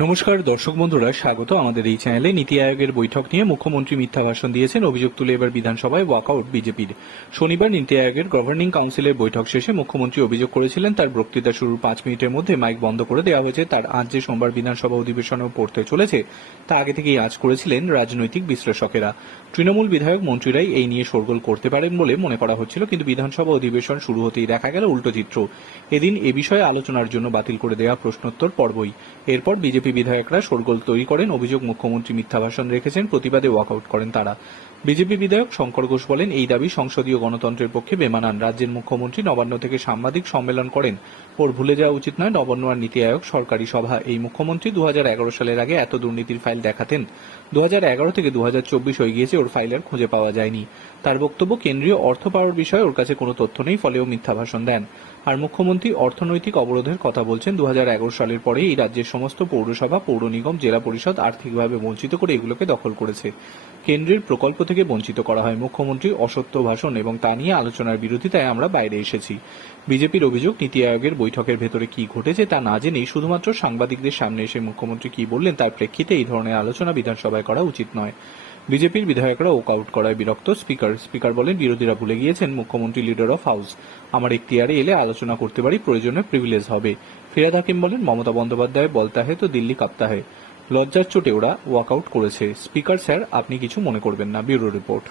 নমস্কার, দর্শক বন্ধুরা, স্বাগত আমাদের এই চ্যানেলে। নীতি আয়োগের বৈঠক নিয়ে মুখ্যমন্ত্রী মিথ্যা ভাষণ দিয়েছেন, অভিযোগ তুলে এবার বিধানসভায় ওয়াকআউট বিজেপির। শনিবার নীতি আয়োগের গভর্নিং কাউন্সিলের বৈঠক শেষে মুখ্যমন্ত্রী অভিযোগ করেছিলেন, তার বক্তৃতা শুরুর পাঁচ মিনিটের মধ্যে মাইক বন্ধ করে দেওয়া হয়েছে। তার আজ যে সোমবার বিধানসভা অধিবেশনেও পড়তে চলেছে, তা আগে থেকেই আজ করেছিলেন রাজনৈতিক বিশ্লেষকেরা। তৃণমূল বিধায়ক মন্ত্রীরাই এই নিয়ে শোরগোল করতে পারেন বলে মনে করা হচ্ছিল, কিন্তু বিধানসভা অধিবেশন শুরু হতেই দেখা গেল উল্টো চিত্র। এদিন এ বিষয়ে আলোচনার জন্য বাতিল করে দেওয়া প্রশ্নোত্তর পর্বই। এরপর বিজেপি বিধায়করা শোরগোল তৈরি করেন, অভিযোগ মুখ্যমন্ত্রী মিথ্যা ভাষণ রেখেছেন, প্রতিবাদে ওয়াকআউট করেন তারা। বিজেপি বিধায়ক শঙ্কর ঘোষ বলেন, এই দাবি সংসদীয় গণতন্ত্রের পক্ষে বেমানান। রাজ্যের মুখ্যমন্ত্রী নবান্ন থেকে সাংবাদিক সম্মেলন করেন। ওর ভুলে যাওয়া উচিত নয়, নবান্ন আর নীতি আয়োগ সরকারি সভা। এই মুখ্যমন্ত্রী দু হাজার এগারো সালের আগে এত দুর্নীতির ফাইল দেখাতেন। দু হাজার এগারো থেকে দু হাজার চব্বিশ হয়ে গিয়েছে, ওর ফাইল আর খুঁজে পাওয়া যায়নি। তার বক্তব্য, কেন্দ্রীয় অর্থ পাওয়ার বিষয়ে ওর কাছে কোনো তথ্য নেই, ফলেও মিথ্যা ভাষণ দেন। আর মুখ্যমন্ত্রী অর্থনৈতিক অবরোধের কথা বলছেন দু হাজার এগারো সালের পরে এই রাজ্যের সমস্ত পৌরসভা, পৌর নিগম, জেলা পরিষদ আর্থিকভাবে বঞ্চিত করে এগুলোকে দখল করেছে। কেন্দ্রের প্রকল্প থেকে বঞ্চিত করা হয় মুখ্যমন্ত্রী অসত্য ভাষণ এবং তা নিয়ে আলোচনার বিরোধিতায় আমরা বাইরে এসেছি। বিজেপির অভিযোগ, নীতি আয়োগের বৈঠকের ভেতরে কি ঘটেছে তা না জেনেই শুধুমাত্র সাংবাদিকদের সামনে এসে মুখ্যমন্ত্রী কি বললেন তার প্রেক্ষিতে এই ধরনের আলোচনা বিধানসভায় করা উচিত নয়। বিজেপির বিধায়করা ওক আউট করায় বিরক্ত স্পিকার। স্পিকার বলেন, বিরোধীরা ভুলে গিয়েছেন, মুখ্যমন্ত্রী লিডার অফ হাউস। আমার এখতিয়ারে এলে আলোচনা করতে পারি, প্রয়োজনে প্রিভিলেজ হবে। ফিরাদ হাকিম বলেন, মমতা বন্দ্যোপাধ্যায় বলতা হে তো দিল্লি কাপ্তাহে। লজ্জার চোটে ওরা ওয়াকআউট করেছে। স্পিকার স্যার, আপনি কিছু মনে করবেন না। Bureau report.